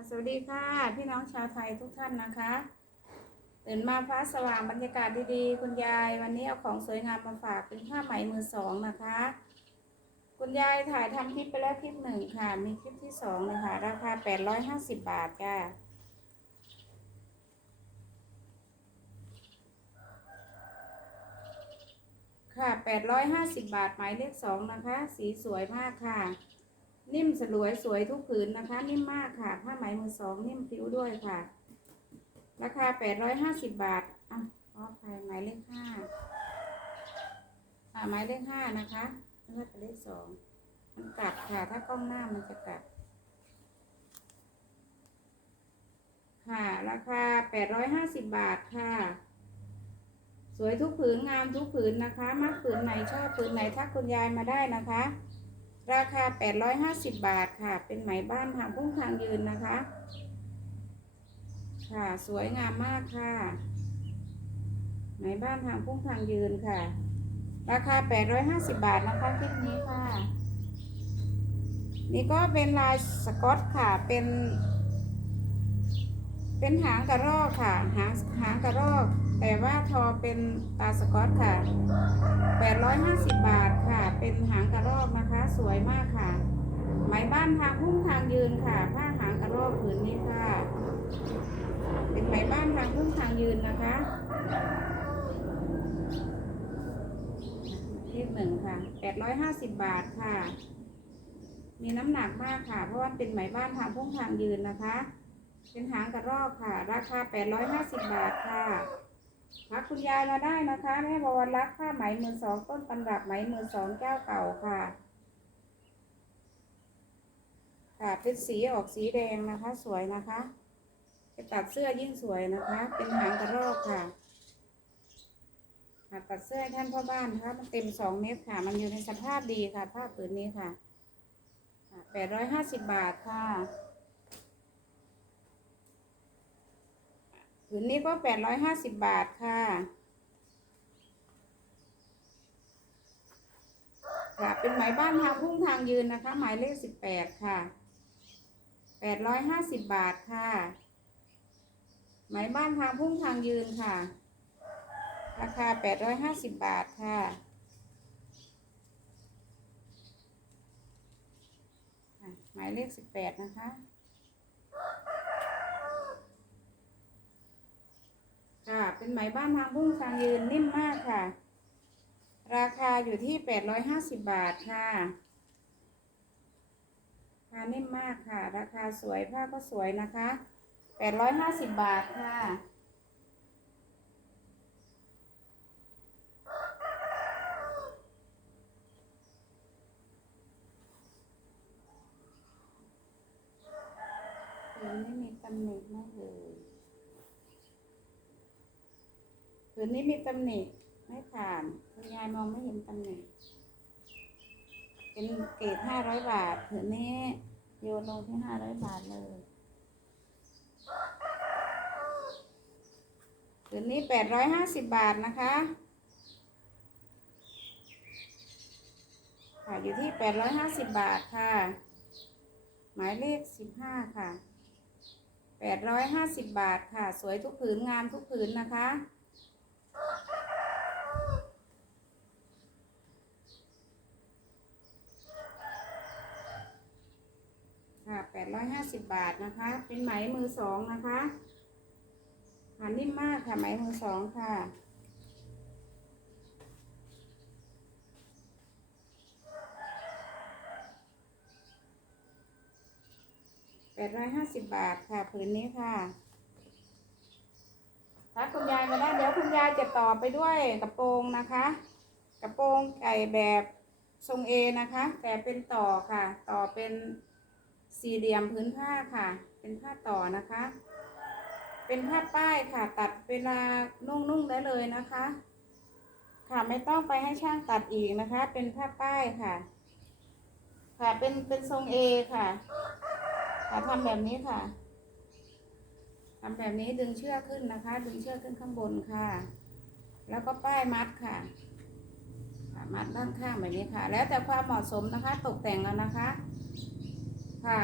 ค่ะสวัสดีค่ะ พี่น้องชาวไทยทุกท่านนะคะตื่นมาฟ้าสว่างบรรยากาศดีๆ คุณยายวันนี้เอาของสวยงามมาฝากเป็นผ้าไหมมือสองนะคะ คุณยายถ่ายทำคลิปไปแล้วคลิปหนึ่งค่ะ มีคลิปที่สองเลยค่ะราคาแปดร้อยห้าสิบบาทค่ะค่ะแปดร้อยห้าสิบบาทหมายเลขสองนะคะ สีสวยมากค่ะ นิ่มสลวยสวยทุกผืนนะคะ นิ่มมากค่ะ ผ้าไหมมือสองนิ่มผิวด้วยค่ะ ราคาแปดร้อยห้าสิบบาทอะขอภัยหมายเลขห้าอ่าหมายเลขห้านะคะแล้วก็เป็นเลขสองมันกลับค่ะ ถ้ากล้องหน้ามันจะกลับ ค่ะ ราคาแปดร้อยห้าสิบบาทค่ะ สวยทุกผืนงามทุกผืนนะคะ มักผืนไหนชอบผืนไหนทักคุณยายมาได้นะคะ ราคา 850 บาทค่ะ เป็นไหมบ้านทางพุ่งทางยืนนะคะ ค่ะ สวยงามมากค่ะ ไหมบ้านทางพุ่งทางยืนค่ะ ราคา 850 บาทนะคะคลิปนี้ค่ะ นี่ก็เป็นลายสกอตค่ะ เป็น เป็นหางกระรอกค่ะ หางหางกระรอก แต่ว่าทอเป็นตาสกอตค่ะ 850 บาทค่ะ เป็นหางกระรอกนะคะ สวยมากค่ะ ไหมบ้านทางพุ่งทางยืนค่ะ ผ้าหางกระรอกผืนนี้ค่ะ เป็นไหมบ้านทางพุ่งทางยืนนะคะเลขหนึ่งค่ะ 850 บาทค่ะ มีน้ำหนักมากค่ะ เพราะว่าเป็นไหมบ้านทางพุ่งทางยืนนะคะ เป็นหางกระรอกค่ะ ราคา 850 บาทค่ะ ทักคุณยายมาได้นะคะแม่บวรรักผ้าไหมมือสองต้นตำรับไหมมือสองแก้วเก่าค่ะ ค่ะเป็นสีออกสีแดงนะคะ สวยนะคะ จะตัดเสื้อยิ่งสวยนะคะ เป็นหางกระรอกค่ะค่ะตัดเสื้อท่านพ่อบ้านนะคะมันเต็มสองเมตรค่ะ มันอยู่ในสภาพดีค่ะ ผ้าผืนนี้ค่ะแปดร้อยห้าสิบบาทค่ะ ผืนนี้ก็แปดร้อยห้าสิบบาทค่ะค่ะเป็นไหมบ้านทางพุ่งทางยืนนะคะ หมายเลขสิบแปดค่ะแปดร้อยห้าสิบบาทค่ะ ไหมบ้านทางพุ่งทางยืนค่ะ ราคาแปดร้อยห้าสิบบาทค่ะหมายเลขสิบแปดนะคะ ค่ะ เป็น ไหมบ้านทางพุ่งทางยืนนิ่มมากค่ะ ราคาอยู่ที่แปดร้อยห้าสิบบาทค่ะผ้านิ่มมากค่ะ ราคาสวยผ้าก็สวยนะคะแปดร้อยห้าสิบบาทค่ะไม่มีตำหนิไม่เลย ผืนนี้มีตำหนิไม่ผ่านคุณยายมองไม่เห็นตำหนิเป็นเกรดห้าร้อยบาทผืนนี้โยนลงที่ห้าร้อยบาทเลยผืนนี้แปดร้อยห้าสิบบาทนะคะค่ะอยู่ที่แปดร้อยห้าสิบบาทค่ะ หมายเลขสิบห้าค่ะแปดร้อยห้าสิบบาทค่ะ สวยทุกผืนงามทุกผืนนะคะ ค่ะแปดร้อยห้าสิบบาทนะคะ เป็นไหมมือสองนะคะหานิ่มมากค่ะไหมมือสองค่ะแปดร้อยห้าสิบบาทค่ะผืนนี้ค่ะถ้าคุณยายมาได้เดี๋ยวคุณยายจะต่อไปด้วยกระโปรงนะคะ กระโปรงไก่แบบทรงเอนะคะ แต่เป็นต่อค่ะ ต่อเป็น สี่เหลี่ยมพื้นผ้าค่ะ เป็นผ้าต่อนะคะ เป็นผ้าป้ายค่ะ ตัดเวลานุ่งๆได้เลยนะคะ ค่ะไม่ต้องไปให้ช่างตัดอีกนะคะ เป็นผ้าป้ายค่ะ ค่ะเป็นเป็นทรงเอค่ะ ค่ะทำแบบนี้ค่ะทำแบบนี้ดึงเชือกขึ้นนะคะ ดึงเชือกขึ้นข้างบนค่ะ แล้วก็ป้ายมัดค่ะมัดด้านข้างแบบนี้ค่ะ แล้วแต่ความเหมาะสมนะคะ ตกแต่งแล้วนะคะ ค่ะ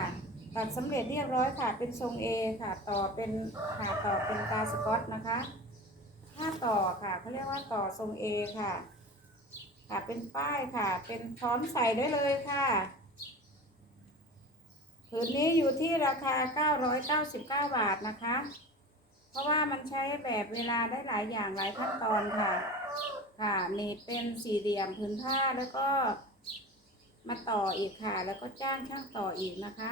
ตัดสำเร็จเรียบร้อยค่ะ เป็นทรง A ค่ะ ต่อเป็นค่ะต่อเป็นตาสกอตนะคะ ถ้าต่อค่ะเขาเรียกว่าต่อทรง A ค่ะ ค่ะ เป็นป้ายค่ะ เป็นพร้อมใส่ได้เลยค่ะ ผืนนี้อยู่ที่ราคา 999 บาทนะคะ เพราะว่ามันใช้แบบเวลาได้หลายอย่างหลายขั้นตอนค่ะ ค่ะนี่เป็นสี่เหลี่ยมผืนผ้าแล้วก็ มาต่ออีกค่ะ แล้วก็จ้างช่างต่ออีกนะคะ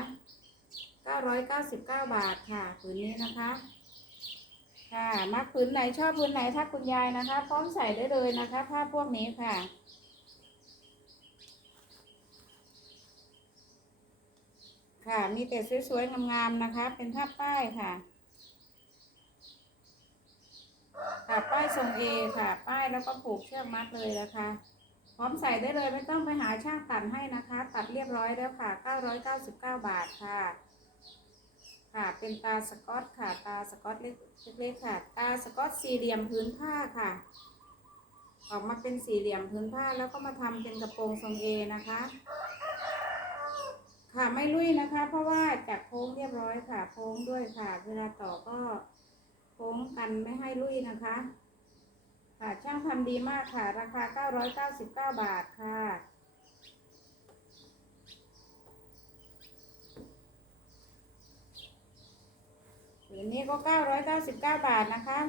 999 บาทค่ะผืนนี้นะคะ ค่ะมักผืนไหนชอบผืนไหนถ้าคุณยายนะคะ พร้อมใส่ได้เลยนะคะ ผ้าพวกนี้ค่ะค่ะ มีแต่สวยๆ งามๆ นะคะ เป็นผ้าป้ายค่ะ ค่ะ ป้ายทรงเอค่ะ ป้ายแล้วก็ผูกเชือกมัดเลยนะคะ พร้อมใส่ได้เลยไม่ต้องไปหาช่างตัดให้นะคะ ตัดเรียบร้อยแล้วค่ะ 999 บาทค่ะ ค่ะเป็นตาสกอตค่ะ ตาสกอตเล็กๆค่ะ ตาสกอตสี่เหลี่ยมพื้นผ้าค่ะ ออกมาเป็นสี่เหลี่ยมพื้นผ้าแล้วก็มาทำเป็นกระโปรงทรงเอนะคะ ค่ะไม่ลุยนะคะ เพราะว่าจากโค้งเรียบร้อยค่ะ โค้งด้วยค่ะ เวลาต่อก็โค้งกันไม่ให้ลุยนะคะ ค่ะ ช่างทำดีมากค่ะ ราคา 999 บาทค่ะ ผืนนี้ก็ 999 บาทนะคะ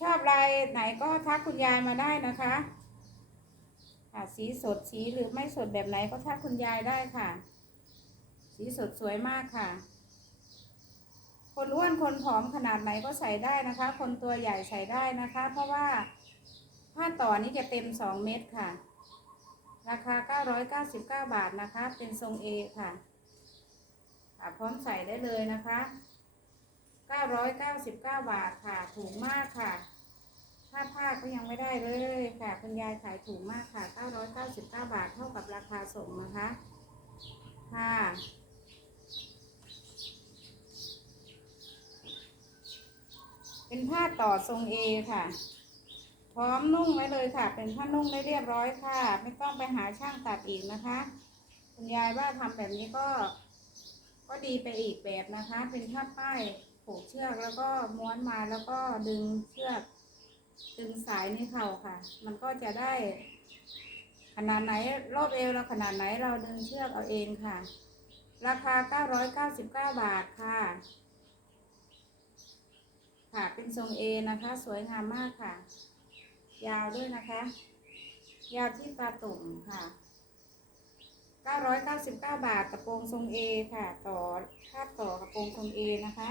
ชอบลายไหนก็ทักคุณยายมาได้นะคะค่ะสีสดสีหรือไม่สดแบบไหนก็ทักคุณยายได้ค่ะ สีสดสวยมากค่ะ คนอ้วนคนผอมขนาดไหนก็ใส่ได้นะคะ คนตัวใหญ่ใส่ได้นะคะ เพราะว่าผ้าต่อนี้จะเต็ม 2 เม็ดค่ะ ราคา 999 บาทนะคะ เป็นทรงเอค่ะค่ะ พร้อมใส่ได้เลยนะคะ 999 บาทค่ะ ถูกมากค่ะผ้าผ้าก็ยังไม่ได้เลยค่ะ คุณยายขายถูกมากค่ะ 999 บาทเท่ากับราคาส่งนะคะ ค่ะ เป็นผ้าต่อทรงเอค่ะ พร้อมนุ่งไว้เลยค่ะ เป็นผ้านุ่งได้เรียบร้อยค่ะ ไม่ต้องไปหาช่างตัดอีกนะคะ คุณยายว่าทำแบบนี้ก็ ก็ดีไปอีกแบบนะคะ เป็นผ้าป้ายผูกเชือกแล้วก็ม้วนมาแล้วก็ดึงเชือก ดึงสายนี้เข่าค่ะ มันก็จะได้ ขนาดไหนรอบเอวเราขนาดไหนเราดึงเชือกเอาเองค่ะ ราคา 999 บาทค่ะ ค่ะเป็นทรงเอนะคะ สวยงามมากค่ะ ยาวด้วยนะคะ ยาวที่ตาตุ่มค่ะ 999 บาทกระโปรงทรงเอค่ะ ต่อคาดต่อกระโปรงทรงเอนะคะ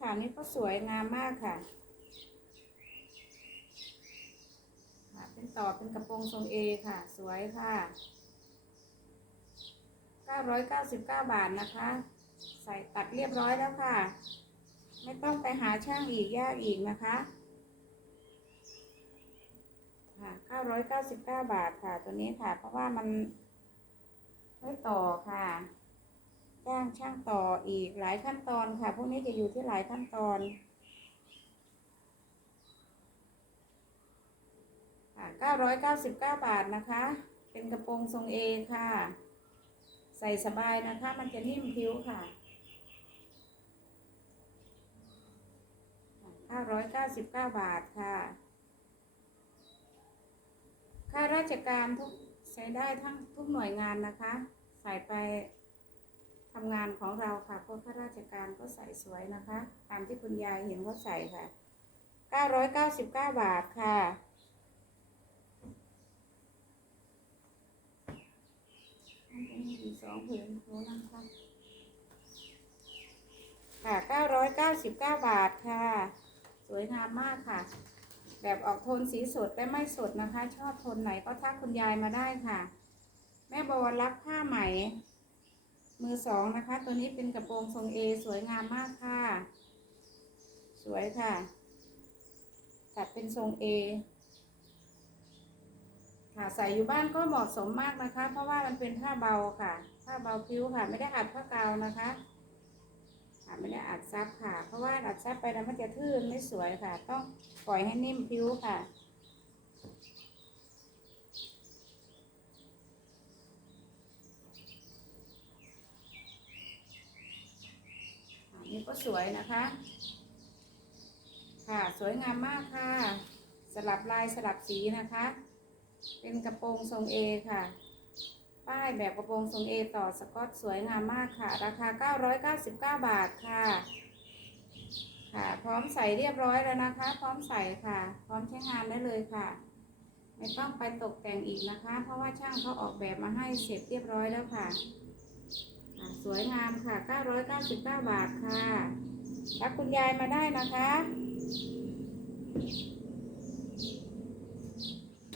ค่ะนี่ก็สวยงามมากค่ะค่ะ เป็น ต่อเป็นกระโปรงทรงเอค่ะ สวยค่ะ 999 บาทนะคะ ใส่ตัดเรียบร้อยแล้วค่ะ ไม่ต้องไปหาช่างอีกยากอีกนะคะค่ะ999 บาทค่ะ ตัวนี้ค่ะ เพราะว่ามันไม่ต่อค่ะ จ้างช่างต่ออีกหลายขั้นตอนค่ะ พวกนี้จะอยู่ที่หลายขั้นตอน ค่ะ999 บาทนะคะ เป็นกระโปรงทรงเอค่ะ ใส่สบายนะคะ มันจะนิ่มผิวค่ะ 999 บาทค่ะ ค่าราชการทุกใช้ได้ทั้งทุกหน่วยงานนะคะ ใส่ไปทำงานของเราค่ะ พวกข้าราชการก็ใส่สวยนะคะ ตามที่คุณยายเห็นเขาใส่ค่ะ 999 บาทค่ะ มีอีสองผืนโน้นนะคะค่ะ999บาทค่ะ สวยงามมากค่ะ แบบออกโทนสีสดและไม่สดนะคะ ชอบโทนไหนก็ทักคุณยายมาได้ค่ะ แม่บอลรักผ้าไหม มือสองนะคะ ตัวนี้เป็นกระโปรงทรงเอสวยงามมากค่ะ สวยค่ะ ตัดเป็นทรงเอ ค่ะใส่อยู่บ้านก็เหมาะสมมากนะคะ เพราะว่ามันเป็นผ้าเบาค่ะ ผ้าเบาผิวค่ะ ไม่ได้อัดผ้ากาวนะคะค่ะไม่ได้อัดซับค่ะ เพราะว่าอัดซับไปแล้วมันจะทื่นไม่สวยค่ะ ต้องปล่อยให้นิ่มพิ้วค่ะอันนี้ก็สวยนะคะ ค่ะสวยงามมากค่ะ สลับลายสลับสีนะคะ เป็นกระโปรงทรงเอค่ะ ป้ายแบบกระโปรงทรงเอต่อสกอตสวยงามมากค่ะ ราคา 999 บาทค่ะ ค่ะ พร้อมใส่เรียบร้อยแล้วนะคะ พร้อมใส่ค่ะ พร้อมใช้งานได้เลยค่ะ ไม่ต้องไปตกแต่งอีกนะคะ เพราะว่าช่างเขาออกแบบมาให้เสร็จเรียบร้อยแล้วค่ะสวยงามค่ะ 999 บาทค่ะรับคุณยายมาได้นะคะ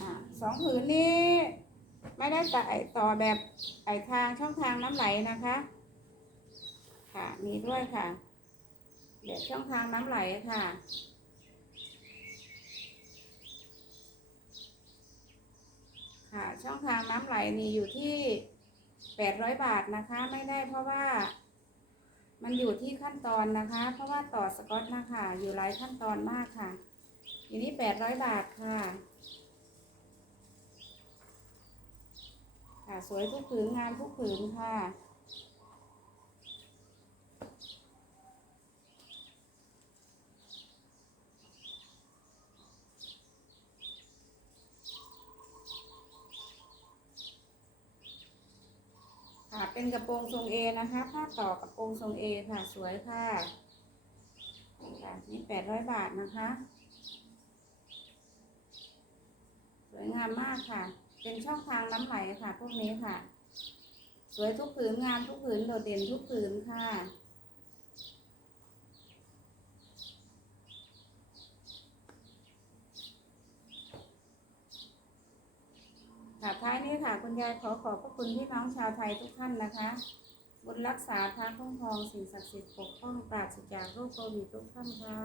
อ่าสอง ผืนนี้ ไม่ได้ต่อต่อแบบไอทางช่องทางน้ำไหลนะคะ ค่ะมีด้วยค่ะแบบช่องทางน้ำไหลค่ะค่ะช่องทางน้ำไหลนี่อยู่ที่แปดร้อยบาทนะคะ ไม่ได้เพราะว่า มันอยู่ที่ขั้นตอนนะคะ เพราะว่าต่อสกอตนะคะอยู่หลายขั้นตอนมากค่ะทีนี้แปดร้อยบาทค่ะ ค่ะ สวยทุกผืนงานทุกผืนค่ะ ค่ะ เป็นกระโปรงทรงเอนะคะผ้าต่อกระโปรงทรงเอค่ะ สวยค่ะค่ะนี่แปดร้อยบาทนะคะ สวยงามมากค่ะ เป็นช่องทางน้ำไหลค่ะ พวกนี้ค่ะ สวยทุกผืนงามทุกผืนโดดเด่นทุกผืนค่ะค่ะท้ายนี้ค่ะคุณยายขอขอบพระคุณพี่น้องชาวไทยทุกท่านนะคะบุญรักษาพระคุ้มครองสิ่งศักดิ์สิทธิ์ปกป้องปราศจากโรคโควิดทุกท่านค่ะ